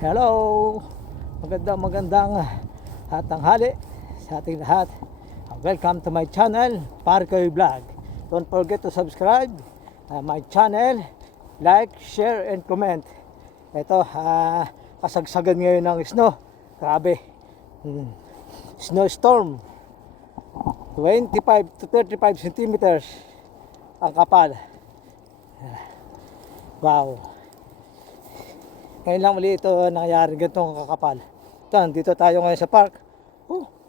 Hello! Magandang tanghali sa ating lahat. Welcome to my channel, Parkoy Vlog. Don't forget to subscribe my channel, like, share, and comment. Ito, kasagsagan ngayon ng snow. Grabe. Snowstorm. 25 to 35 centimeters ang kapal. Wow. Ngayon lang muli ito nangyayari ganitong kakapal. Ito, dito tayo ngayon sa park.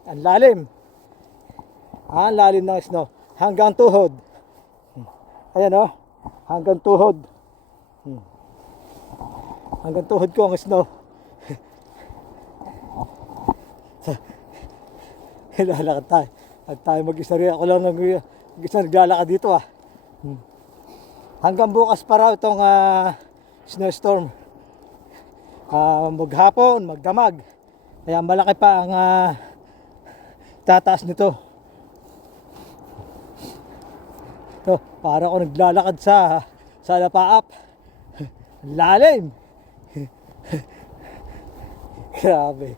Ang lalim. Ang lalim ng snow. Hanggang tuhod. Ayan o. Hanggang tuhod. Hanggang tuhod ko ang snow. Lalakad tayo. At tayo mag-isa rin. Ako lang mag-isa naglalakad dito . Hanggang bukas pa raw itong snowstorm. Maghapon, magdamag. Kaya malaki pa ang tataas nito. Ito, para ako naglalakad sa lapaap. Lalim. Grabe.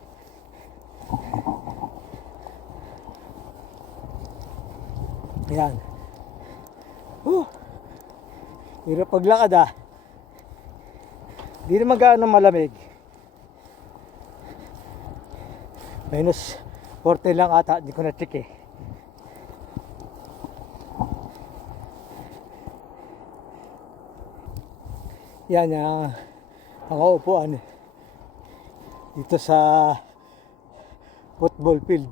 Ayan. Hirap paglakad . Di naman gaano malamig. Minus 40 lang ata. Hindi ko na-check . Yan ang mga upuan dito sa football field.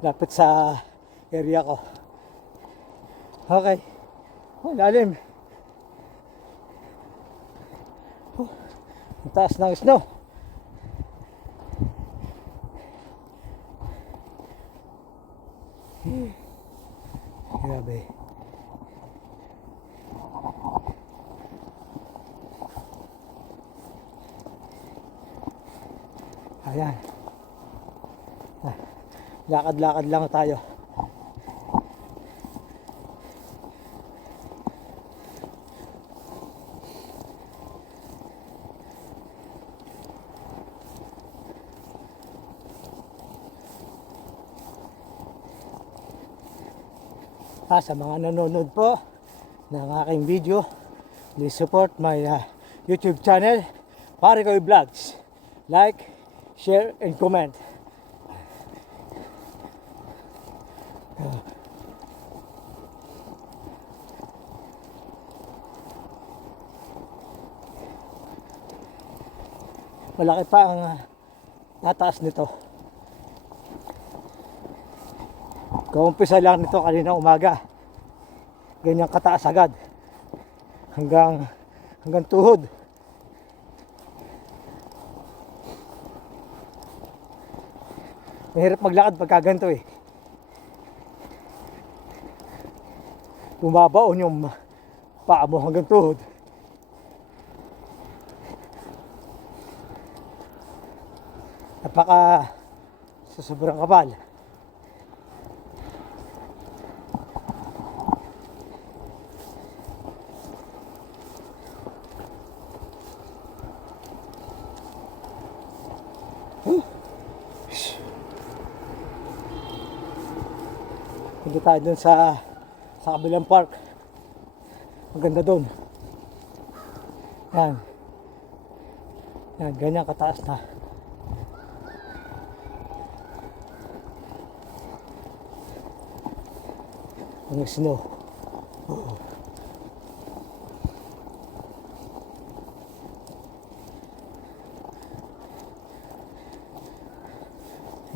Lapit sa area ko. Okay. Lalim. Ang taas ng snow. Grabe. Ayan. Lakad-lakad lang tayo. Sa mga nanonood po ng aking video, please support my YouTube channel, Parkoy Vlogs. Like, share, and comment. Malaki pa ang tataas nito. Kaumpisa lang nito kanina umaga. Ganyang kataas agad. Hanggang tuhod. Mahirap maglakad pagka ganito . Bumabaon yung paa mo hanggang tuhod. Napaka sa sobrang kapal. Punta tayo dun sa kabilang park. Maganda dun. Yan. Yan, ganyan kataas na. Ang snow.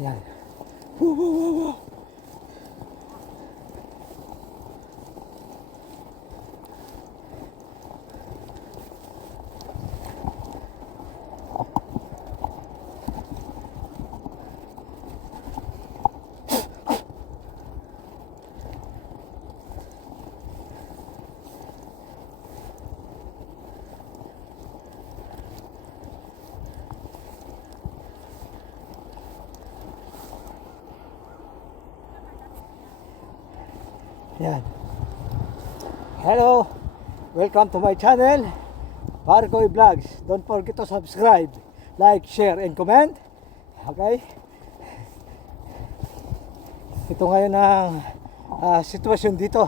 Yan. Yan. Hello. Welcome to my channel, Parkoy Vlogs. Don't forget to subscribe, like, share, and comment. Okay? Ito ngayon ang sitwasyon dito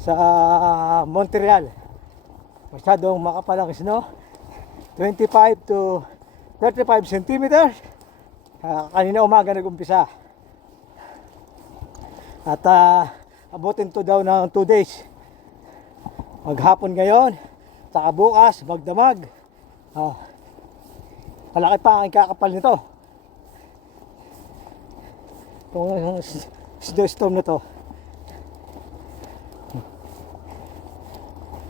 sa Montreal. Masyadong makapal ang snow. 25 to 35 centimeters. Kanina umaga nag-umpisa. At abutin to daw ng 2 days. Maghapon ngayon, saka bukas, magdamag. Malaki pa ang kakapal nito. Itong snowstorm na to.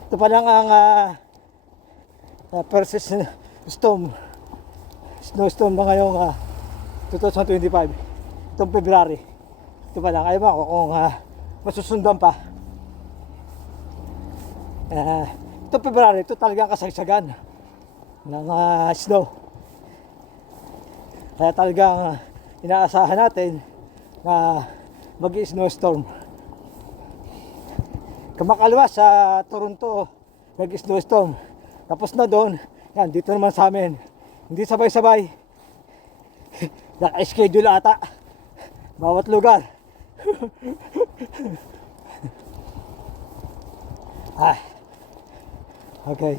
Ito pa lang ang first snowstorm na ngayong 2025. Itong February. Ito pa lang. Ayaw ako kung masusundan pa. Itong February, ito talagang kasagsagan ng snow. Kaya talagang inaasahan natin na mag-snowstorm. Kamakalawa sa Toronto, nag-snowstorm. Tapos na doon, yan, dito naman sa amin. Hindi sabay-sabay. Naka-schedule ata. Bawat lugar. Okay.